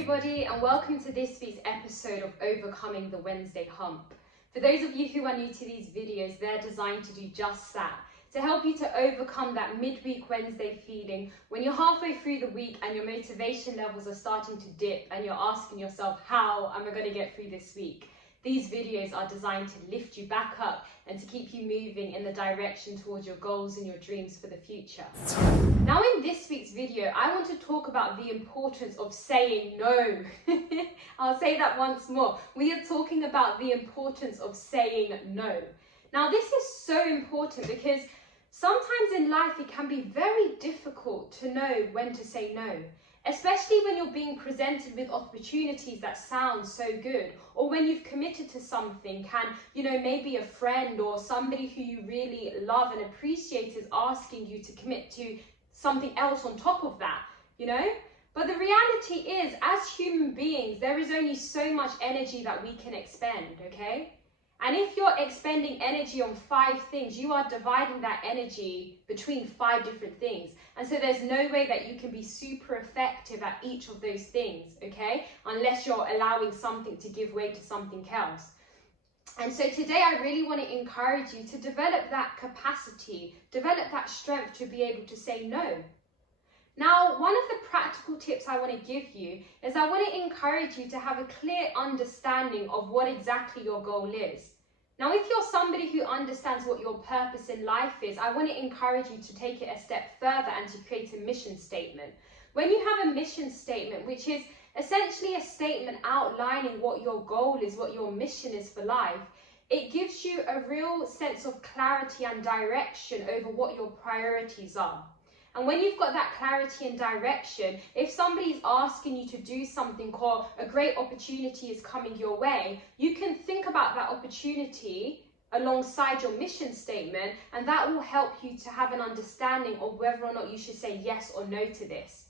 everybody, and welcome to this week's episode of Overcoming the Wednesday Hump. For those of you who are new to these videos, they're designed to do just that, to help you to overcome that midweek Wednesday feeling when you're halfway through the week and your motivation levels are starting to dip and you're asking yourself, how am I going to get through this week? These videos are designed to lift you back up and to keep you moving in the direction towards your goals and your dreams for the future. Now in this week's video, I want to talk about the importance of saying no. I'll say that once more. We are talking about the importance of saying no. Now this is so important because sometimes in life it can be very difficult to know when to say no. Especially when you're being presented with opportunities that sound so good, or when you've committed to something, maybe a friend or somebody who you really love and appreciate is asking you to commit to something else on top of that, But the reality is, as human beings, there is only so much energy that we can expend, okay? And if you're expending energy on 5 things, you are dividing that energy between 5 different things. And so there's no way that you can be super effective at each of those things, okay? Unless you're allowing something to give way to something else. And so today I really want to encourage you to develop that capacity, develop that strength to be able to say no. Now, one of the practical tips I want to give you is I want to encourage you to have a clear understanding of what exactly your goal is. Now, if you're somebody who understands what your purpose in life is, I want to encourage you to take it a step further and to create a mission statement. When you have a mission statement, which is essentially a statement outlining what your goal is, what your mission is for life, it gives you a real sense of clarity and direction over what your priorities are. And when you've got that clarity and direction, if somebody's asking you to do something or a great opportunity is coming your way, you can think about that opportunity alongside your mission statement, and that will help you to have an understanding of whether or not you should say yes or no to this.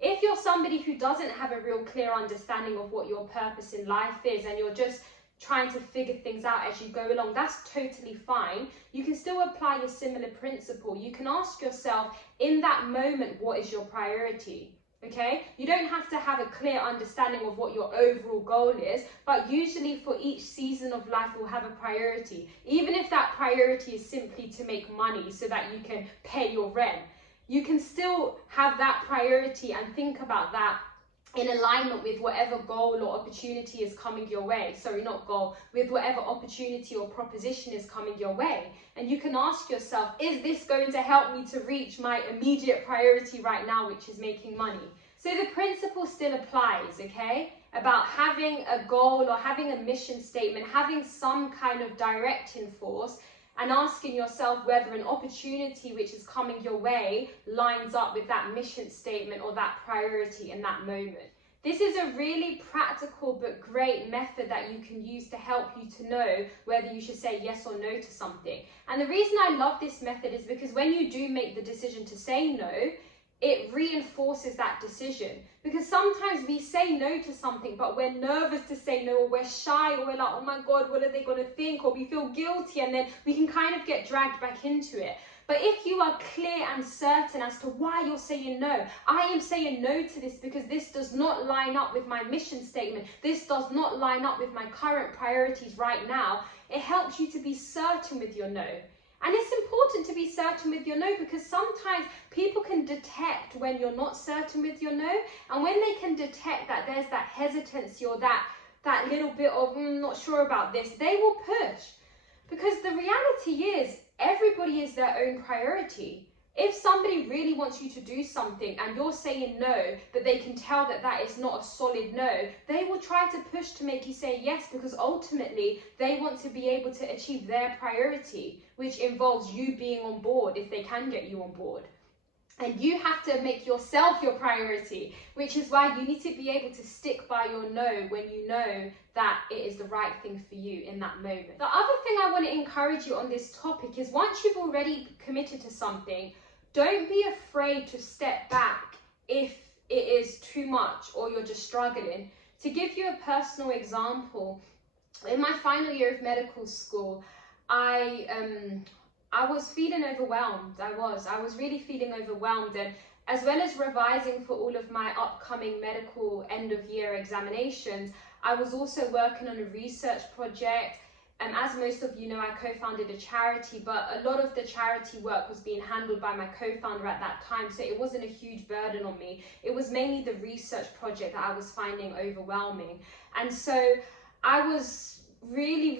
If you're somebody who doesn't have a real clear understanding of what your purpose in life is and you're just trying to figure things out as you go along, that's totally fine. You can still apply a similar principle. You can ask yourself in that moment, what is your priority? Okay? You don't have to have a clear understanding of what your overall goal is, but usually for each season of life we'll have a priority. Even if that priority is simply to make money so that you can pay your rent, you can still have that priority and think about that in alignment with whatever goal or opportunity is coming your way. Sorry, not goal, with whatever opportunity or proposition is coming your way. And you can ask yourself, is this going to help me to reach my immediate priority right now, which is making money? So the principle still applies, okay? About having a goal or having a mission statement, having some kind of directing force, and asking yourself whether an opportunity which is coming your way lines up with that mission statement or that priority in that moment. This is a really practical but great method that you can use to help you to know whether you should say yes or no to something. And the reason I love this method is because when you do make the decision to say no, it reinforces that decision. Because sometimes we say no to something, but we're nervous to say no, or we're shy, or we're like, oh my God, what are they going to think? Or we feel guilty, and then we can kind of get dragged back into it. But if you are clear and certain as to why you're saying no, I am saying no to this because this does not line up with my mission statement. This does not line up with my current priorities right now. It helps you to be certain with your no. And it's important to be certain with your no because sometimes people can detect when you're not certain with your no. And when they can detect that there's that hesitancy or that little bit of, not sure about this, they will push. Because the reality is, everybody is their own priority. If somebody really wants you to do something and you're saying no, but they can tell that that is not a solid no, they will try to push to make you say yes because ultimately they want to be able to achieve their priority, which involves you being on board if they can get you on board. And you have to make yourself your priority, which is why you need to be able to stick by your no when you know that it is the right thing for you in that moment. The other thing I want to encourage you on this topic is once you've already committed to something, don't be afraid to step back if it is too much or you're just struggling. To give you a personal example, in my final year of medical school, I was feeling overwhelmed. I was really feeling overwhelmed, and as well as revising for all of my upcoming medical end of year examinations, I was also working on a research project. As most of you know, I co-founded a charity, but a lot of the charity work was being handled by my co-founder at that time, so it wasn't a huge burden on me. It was mainly the research project that I was finding overwhelming. And so I was really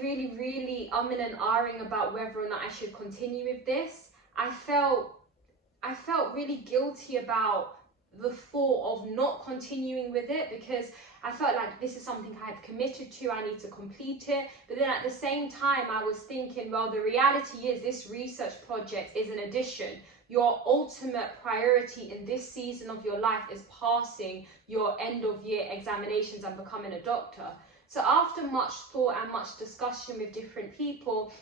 umming and ahhing about whether or not I should continue with this. I felt really guilty about the thought of not continuing with it, because I felt like this is something I had committed to, I need to complete it. But then at the same time, I was thinking, well, the reality is this research project is an addition. Your ultimate priority in this season of your life is passing your end of year examinations and becoming a doctor. So after much thought and much discussion with different people,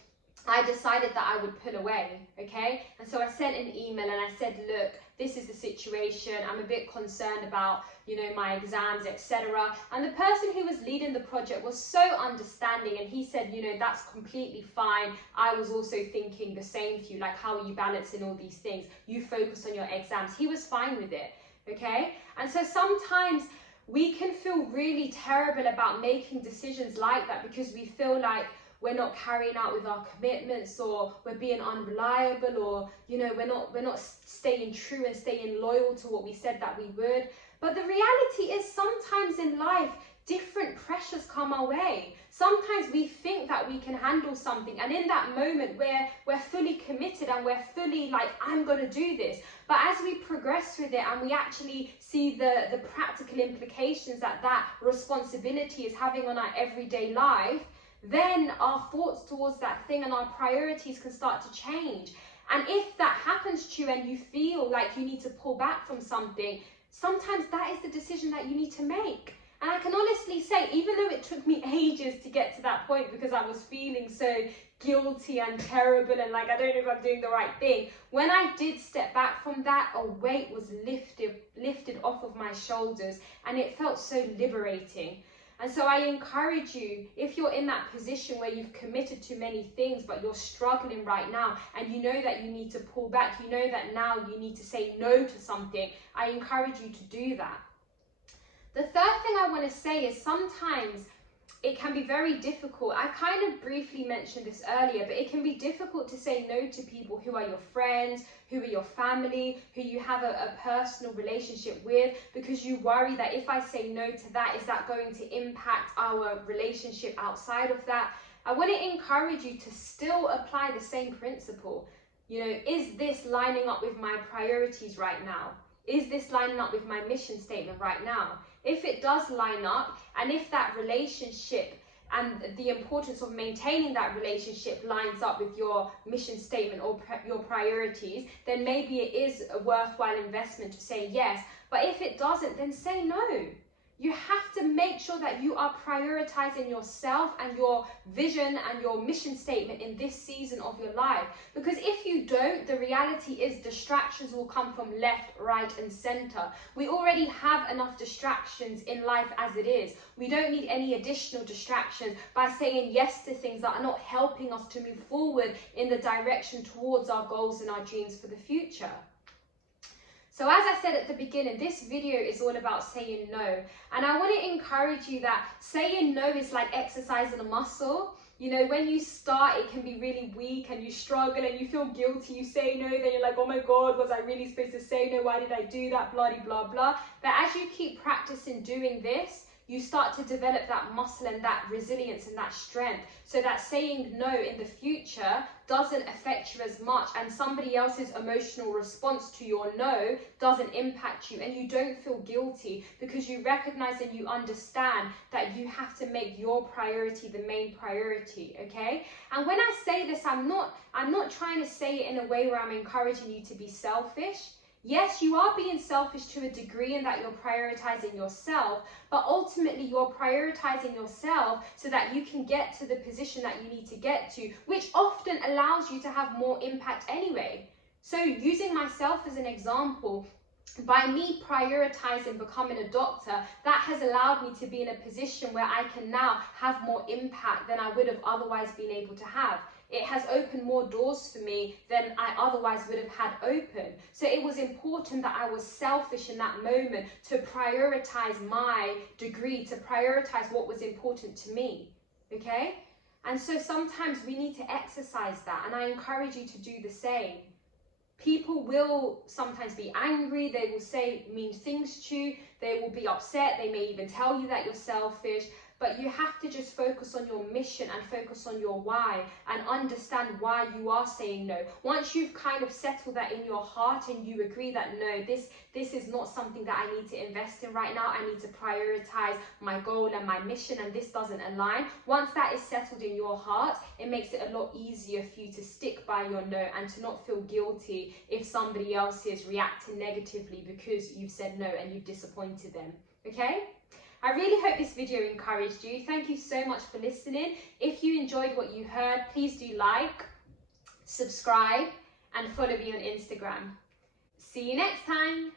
I decided that I would pull away, okay? And so I sent an email and I said, look, this is the situation. I'm a bit concerned about, you know, my exams, etc. And the person who was leading the project was so understanding, and he said, you know, that's completely fine. I was also thinking the same for you, like, how are you balancing all these things? You focus on your exams. He was fine with it, okay? And so sometimes we can feel really terrible about making decisions like that because we feel like we're not carrying out with our commitments, or we're being unreliable, or, you know, we're not staying true and staying loyal to what we said that we would. But the reality is sometimes in life, different pressures come our way. Sometimes we think that we can handle something, and in that moment we're fully committed and we're fully like, I'm going to do this. But as we progress with it and we actually see the practical implications that responsibility is having on our everyday life, then our thoughts towards that thing and our priorities can start to change. And if that happens to you and you feel like you need to pull back from something, sometimes that is the decision that you need to make. And I can honestly say, even though it took me ages to get to that point because I was feeling so guilty and terrible and like, I don't know if I'm doing the right thing, when I did step back from that, a weight was lifted off of my shoulders, and it felt so liberating. And so I encourage you, if you're in that position where you've committed to many things, but you're struggling right now, and you know that you need to pull back, you know that now you need to say no to something, I encourage you to do that. The third thing I want to say is sometimes it can be very difficult. I kind of briefly mentioned this earlier, but it can be difficult to say no to people who are your friends, who are your family, who you have a personal relationship with, because you worry that if I say no to that, is that going to impact our relationship outside of that? I want to encourage you to still apply the same principle. You know, is this lining up with my priorities right now? Is this lining up with my mission statement right now? If it does line up, and if that relationship and the importance of maintaining that relationship lines up with your mission statement or your priorities, then maybe it is a worthwhile investment to say yes. But if it doesn't, then say no. You have to make sure that you are prioritizing yourself and your vision and your mission statement in this season of your life. Because if you don't, the reality is distractions will come from left, right, and center. We already have enough distractions in life as it is. We don't need any additional distractions by saying yes to things that are not helping us to move forward in the direction towards our goals and our dreams for the future. So as I said at the beginning, this video is all about saying no. And I want to encourage you that saying no is like exercising a muscle. You know, when you start, it can be really weak and you struggle and you feel guilty. You say no, then you're like, oh my God, was I really supposed to say no? Why did I do that? Blah, blah, blah. But as you keep practicing doing this, you start to develop that muscle and that resilience and that strength, so that saying no in the future doesn't affect you as much, and somebody else's emotional response to your no doesn't impact you, and you don't feel guilty because you recognize and you understand that you have to make your priority the main priority, okay? And when I say this, I'm not trying to say it in a way where I'm encouraging you to be selfish. Yes, you are being selfish to a degree in that you're prioritizing yourself, but ultimately you're prioritizing yourself so that you can get to the position that you need to get to, which often allows you to have more impact anyway. So using myself as an example, by me prioritizing becoming a doctor, that has allowed me to be in a position where I can now have more impact than I would have otherwise been able to have. it has opened more doors for me than I otherwise would have had open. So it was important that I was selfish in that moment to prioritize my degree, to prioritize what was important to me, okay? And so sometimes we need to exercise that, and I encourage you to do the same. People will sometimes be angry, they will say mean things to you, they will be upset, they may even tell you that you're selfish, but you have to just focus on your mission and focus on your why and understand why you are saying no. Once you've kind of settled that in your heart and you agree that no, this is not something that I need to invest in right now, I need to prioritize my goal and my mission, and this doesn't align. Once that is settled in your heart, it makes it a lot easier for you to stick by your no and to not feel guilty if somebody else is reacting negatively because you've said no and you've disappointed them, okay? I really hope this video encouraged you. Thank you so much for listening. If you enjoyed what you heard, please do like, subscribe, and follow me on Instagram. See you next time.